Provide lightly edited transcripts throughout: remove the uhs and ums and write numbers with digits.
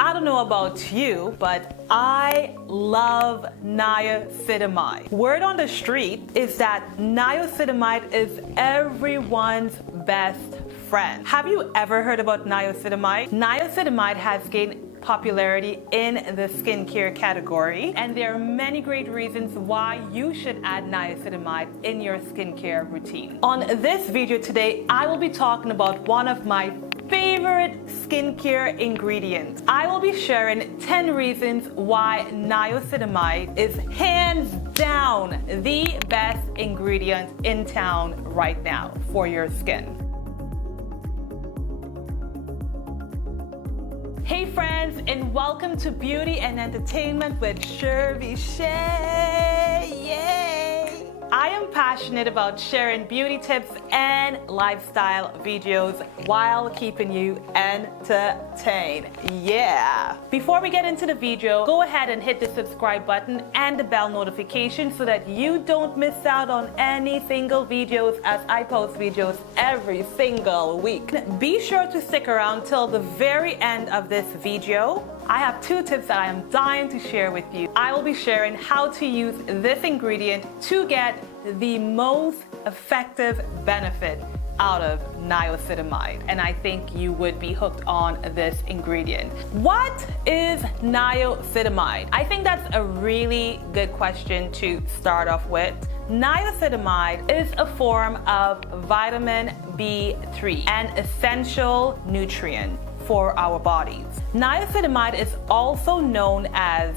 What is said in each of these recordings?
I don't know about you, but I love niacinamide. Word on the street is that niacinamide is everyone's best friend. Have you ever heard about niacinamide? Niacinamide has gained popularity in the skincare category, and there are many great reasons why you should add niacinamide in your skincare routine. On this video today, I will be talking about one of my favorite skincare ingredients. I will be sharing 10 reasons why niacinamide is hands down the best ingredient in town right now for your skin. Hey friends, and welcome to Beauty and Entertainment with Shirley Shay. Yay! I am passionate about sharing beauty tips and lifestyle videos while keeping you entertained. Yeah! Before we get into the video, go ahead and hit the subscribe button and the bell notification so that you don't miss out on any single videos as I post videos every single week. Be sure to stick around till the very end of this video. I have 2 tips that I am dying to share with you. I will be sharing how to use this ingredient to get the most effective benefit out of niacinamide, and I think you would be hooked on this ingredient. What is niacinamide? I think that's a really good question to start off with. Niacinamide is a form of vitamin B3, an essential nutrient for our bodies. Niacinamide is also known as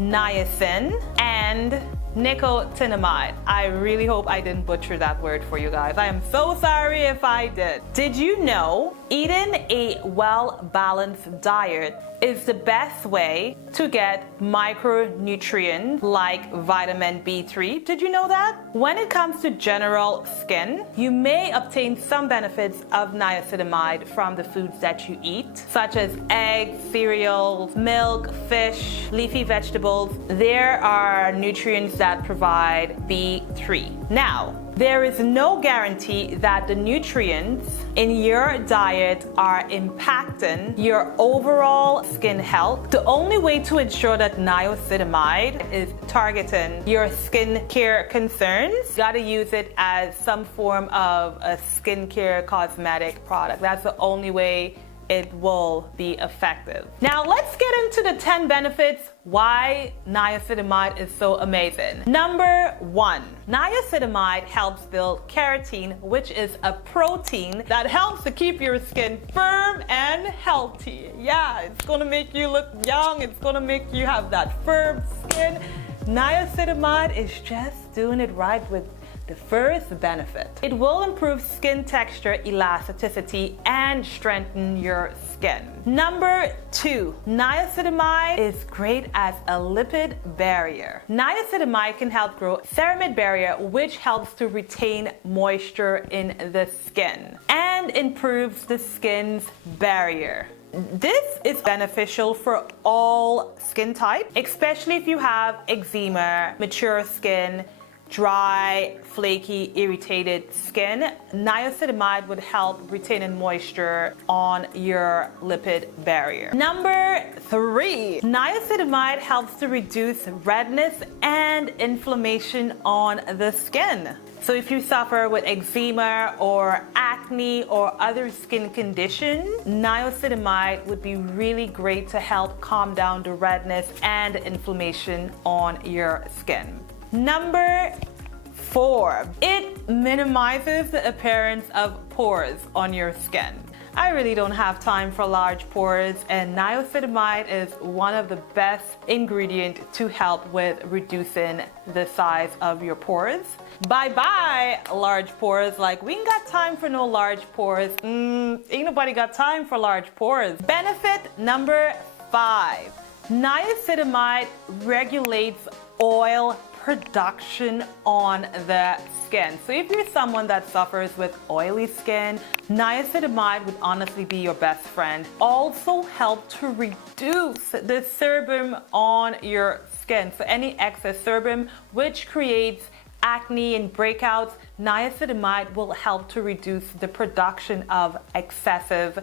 niacin and nicotinamide. I really hope I didn't butcher that word for you guys. I am so sorry if I did. Did you know eating a well-balanced diet is the best way to get micronutrients like vitamin B3? Did you know that? When it comes to general skin, you may obtain some benefits of niacinamide from the foods that you eat, such as eggs, cereals, milk, fish, leafy vegetables. There are nutrients that provide B3. Now, there is no guarantee that the nutrients in your diet are impacting your overall skin health. The only way to ensure that niacinamide is targeting your skincare concerns, you gotta use it as some form of a skincare cosmetic product. That's the only way it will be effective. Now let's get into the 10 benefits why niacinamide is so amazing. Number 1, niacinamide helps build keratin, which is a protein that helps to keep your skin firm and healthy. Yeah, it's gonna make you look young. It's gonna make you have that firm skin. Niacinamide is just doing it right with the first benefit. It will improve skin texture, elasticity, and strengthen your skin. Number 2, niacinamide is great as a lipid barrier. Niacinamide can help grow ceramide barrier, which helps to retain moisture in the skin and improves the skin's barrier. This is beneficial for all skin types, especially if you have eczema, mature skin, dry, flaky, irritated skin. Niacinamide would help retaining moisture on your lipid barrier. Number 3, niacinamide helps to reduce redness and inflammation on the skin. So if you suffer with eczema or acne or other skin conditions, niacinamide would be really great to help calm down the redness and inflammation on your skin. Number 4, it minimizes the appearance of pores on your skin. I really don't have time for large pores, and niacinamide is one of the best ingredients to help with reducing the size of your pores. Bye-bye large pores. Like, we ain't got time for no large pores. Ain't nobody got time for large pores. Benefit number 5, niacinamide regulates oil production on the skin. So if you're someone that suffers with oily skin, niacinamide would honestly be your best friend. Also help to reduce the sebum on your skin. So any excess sebum, which creates acne and breakouts, niacinamide will help to reduce the production of excessive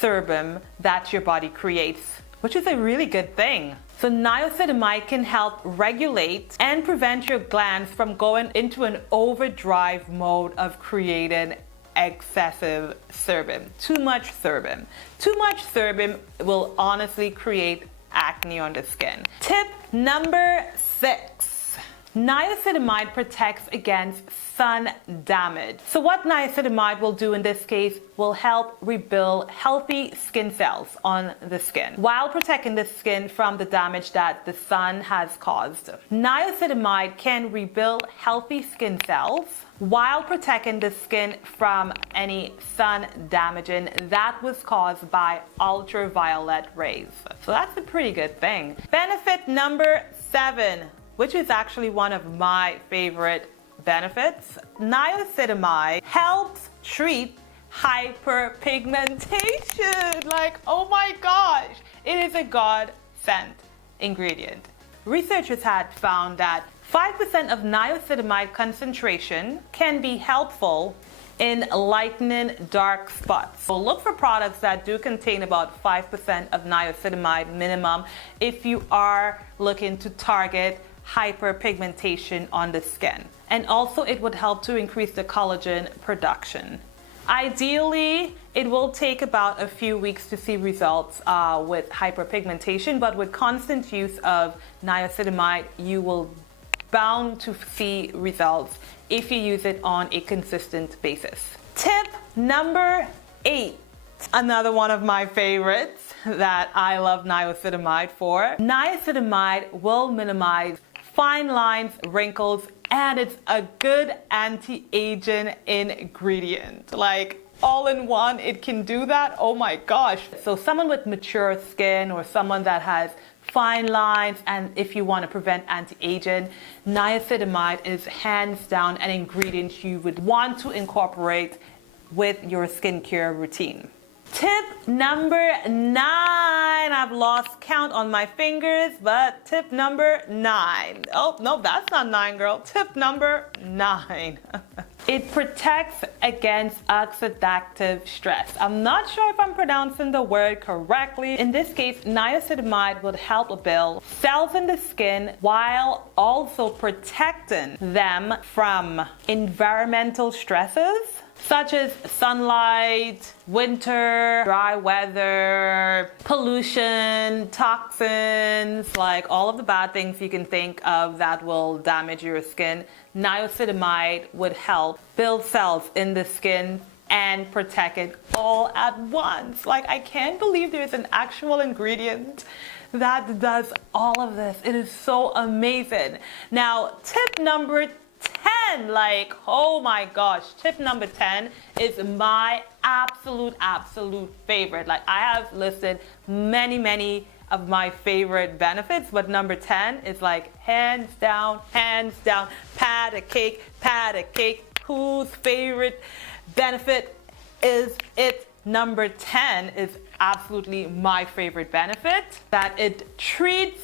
sebum that your body creates which is a really good thing. So niacinamide can help regulate and prevent your glands from going into an overdrive mode of creating excessive sebum. Too much sebum. Too much sebum will honestly create acne on the skin. Tip number 6. Niacinamide protects against sun damage. So what niacinamide will do in this case will help rebuild healthy skin cells on the skin while protecting the skin from the damage that the sun has caused. Niacinamide can rebuild healthy skin cells while protecting the skin from any sun damaging that was caused by ultraviolet rays. So that's a pretty good thing. Benefit number 7, which is actually one of my favorite benefits. Niacinamide helps treat hyperpigmentation. Like, oh my gosh, it is a godsend ingredient. Researchers had found that 5% of niacinamide concentration can be helpful in lightening dark spots. So look for products that do contain about 5% of niacinamide minimum if you are looking to target hyperpigmentation on the skin. And also it would help to increase the collagen production. Ideally, it will take about a few weeks to see results with hyperpigmentation, but with constant use of niacinamide, you will bound to see results if you use it on a consistent basis. Tip number 8, another one of my favorites that I love niacinamide for. Niacinamide will minimize fine lines, wrinkles, and it's a good anti-aging ingredient. Like, all in one, it can do that. Oh my gosh. So someone with mature skin or someone that has fine lines, and if you want to prevent anti-aging, niacinamide is hands down an ingredient you would want to incorporate with your skincare routine. Tip number 9. I've lost count on my fingers, but tip number 9. Oh, no, that's not 9, girl. Tip number 9. It protects against oxidative stress. I'm not sure if I'm pronouncing the word correctly. In this case, niacinamide would help build cells in the skin while also protecting them from environmental stresses such as sunlight, winter, dry weather, pollution, toxins, like all of the bad things you can think of that will damage your skin. Niacinamide would help build cells in the skin and protect it all at once. Like, I can't believe there's an actual ingredient that does all of this. It is so amazing. Now, tip number 10, like, oh my gosh, tip number 10 is my absolute favorite. Like, I have listed many of my favorite benefits, but number 10 is like hands down, pat a cake. Whose favorite benefit is it? Number 10 is absolutely my favorite benefit, that it treats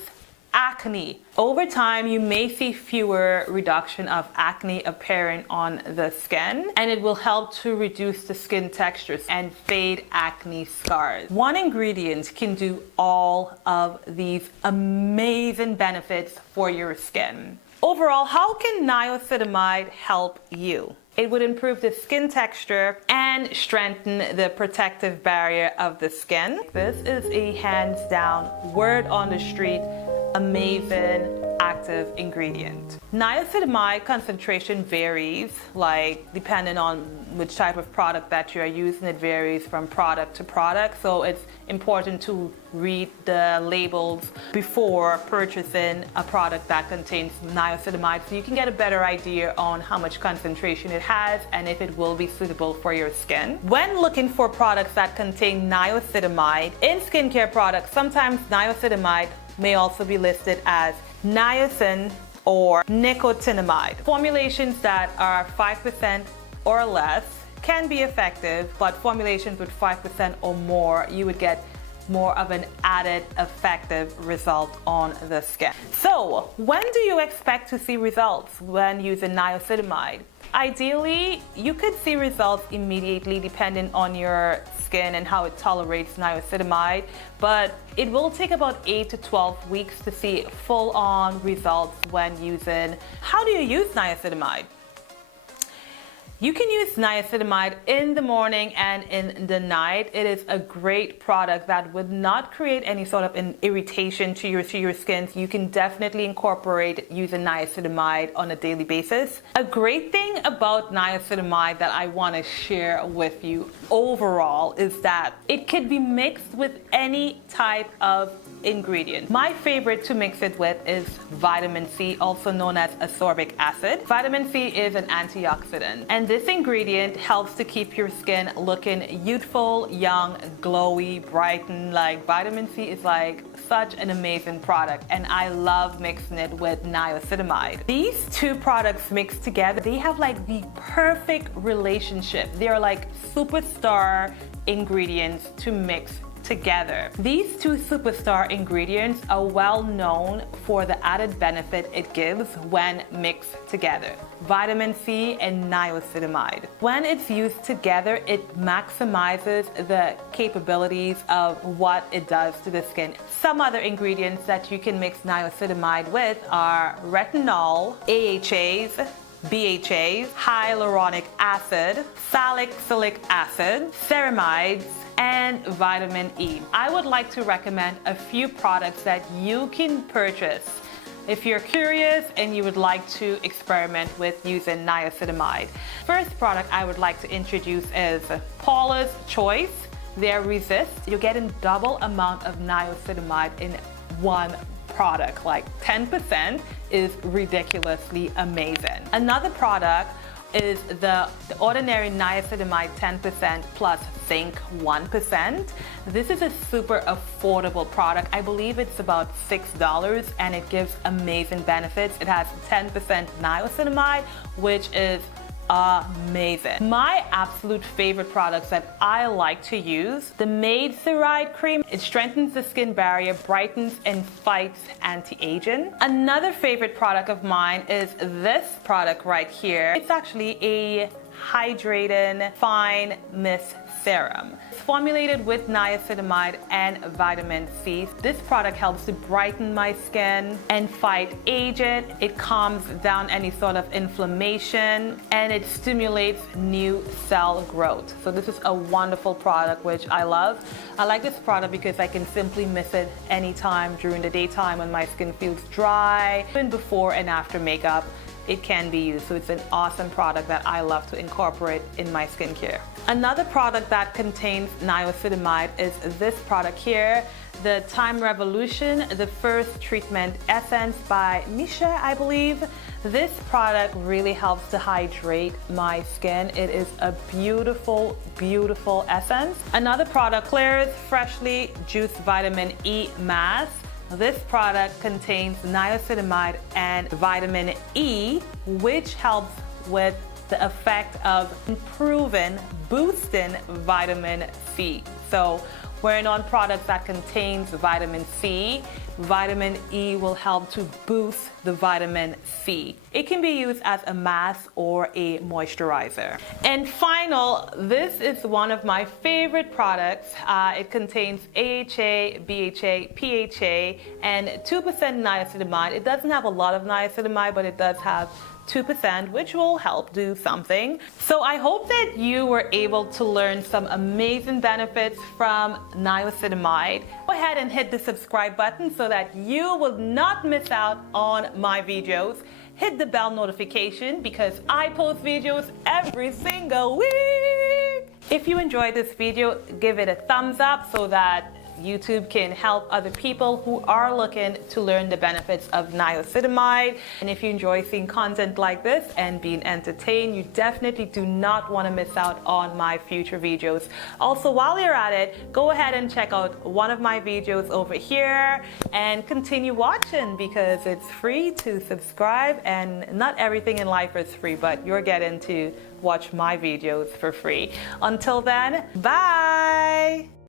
acne. Over time, you may see fewer reduction of acne appearing on the skin, and it will help to reduce the skin textures and fade acne scars. One ingredient can do all of these amazing benefits for your skin. Overall, how can niacinamide help you? It would improve the skin texture and strengthen the protective barrier of the skin. This is a hands down, word on the street, amazing active ingredient. Niacinamide concentration varies, like depending on which type of product that you are using. It varies from product to product, so it's important to read the labels before purchasing a product that contains niacinamide so you can get a better idea on how much concentration it has and if it will be suitable for your skin. When looking for products that contain niacinamide in skincare products, sometimes niacinamide may also be listed as niacin or nicotinamide. Formulations that are 5% or less can be effective, but formulations with 5% or more, you would get more of an added effective result on the skin. So, when do you expect to see results when using niacinamide? Ideally, you could see results immediately depending on your skin and how it tolerates niacinamide, but it will take about 8 to 12 weeks to see full-on results when using. How do you use niacinamide? You can use niacinamide in the morning and in the night. It is a great product that would not create any sort of an irritation to your skin. You can definitely incorporate using niacinamide on a daily basis. A great thing about niacinamide that I want to share with you overall is that it could be mixed with any type of ingredient. My favorite to mix it with is vitamin C, also known as ascorbic acid. Vitamin C is an antioxidant, and this ingredient helps to keep your skin looking youthful, young, glowy, brighten. Like, vitamin C is like such an amazing product, and I love mixing it with niacinamide. These two products mixed together, they have like the perfect relationship. They are like superstar ingredients to mix together. These two superstar ingredients are well known for the added benefit it gives when mixed together. Vitamin C and niacinamide. When it's used together, it maximizes the capabilities of what it does to the skin. Some other ingredients that you can mix niacinamide with are retinol, AHAs, BHAs, hyaluronic acid, salicylic acid, ceramides, and vitamin E. I would like to recommend a few products that you can purchase if you're curious and you would like to experiment with using niacinamide. First product I would like to introduce is Paula's Choice. Their Resist. You're getting double amount of niacinamide in one product. Like 10% is ridiculously amazing. Another product is the ordinary niacinamide 10% plus zinc 1%. This is a super affordable product. I believe it's about $6 and it gives amazing benefits. It has 10% niacinamide, which is amazing. My absolute favorite products that I like to use, the MadeCera cream. It strengthens the skin barrier, brightens and fights anti-aging. Another favorite product of mine is this product right here. It's actually a hydrating fine mist serum. It's formulated with niacinamide and vitamin C. This product helps to brighten my skin and fight aging. It calms down any sort of inflammation, and it stimulates new cell growth. So this is a wonderful product which I love. I like this product because I can simply mix it anytime during the daytime when my skin feels dry, even before and after makeup. It can be used. So it's an awesome product that I love to incorporate in my skincare. Another product that contains niacinamide is this product here, the Time Revolution, the First Treatment Essence by Misha, I believe. This product really helps to hydrate my skin. It is a beautiful, beautiful essence. Another product, Claire's Freshly Juiced Vitamin E Mask. This product contains niacinamide and vitamin E, which helps with the effect of improving, boosting vitamin C. So we're on products that contains vitamin C. Vitamin E will help to boost the vitamin C. It can be used as a mask or a moisturizer. And final, this is one of my favorite products. It contains AHA, BHA, PHA, and 2% niacinamide. It doesn't have a lot of niacinamide, but it does have 2%, which will help do something. So I hope that you were able to learn some amazing benefits from niacinamide. Go ahead and hit the subscribe button so that you will not miss out on my videos. Hit the bell notification because I post videos every single week. If you enjoyed this video, give it a thumbs up so that YouTube can help other people who are looking to learn the benefits of niacinamide. And if you enjoy seeing content like this and being entertained, you definitely do not want to miss out on my future videos. Also, while you're at it, go ahead and check out one of my videos over here and continue watching because it's free to subscribe, and not everything in life is free, but you're getting to watch my videos for free. Until then, bye!